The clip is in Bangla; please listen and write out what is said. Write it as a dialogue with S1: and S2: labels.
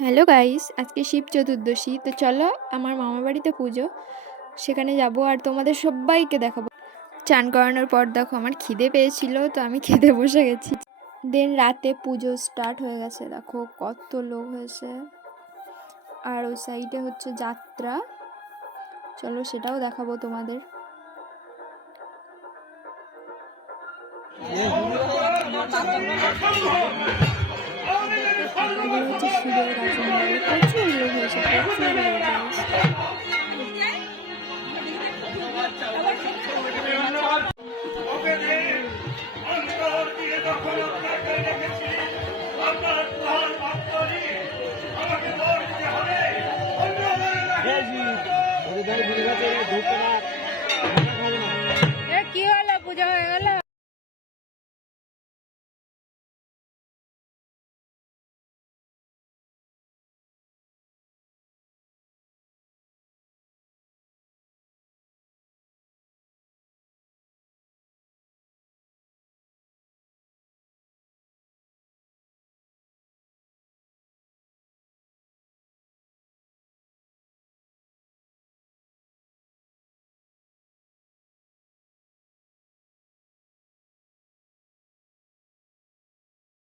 S1: হ্যালো গাইস, আজকে শিব চতুর্দশী, তো চলো আমার মামার বাড়িতে পুজো। সেখানে যাব আর তোমাদের সবাইকে দেখাবো। চান করানোর পর দেখো আমার খিদে পেয়েছিল, তো আমি খেতে বসে গেছি। দেন রাতে পুজো স্টার্ট হয়ে গেছে, দেখো কত লোক হয়েছে। আর ওই সাইডে হচ্ছে যাত্রা। চলো সেটাও দেখাবো তোমাদের। কি হলো? পূজা হয়ে গেল?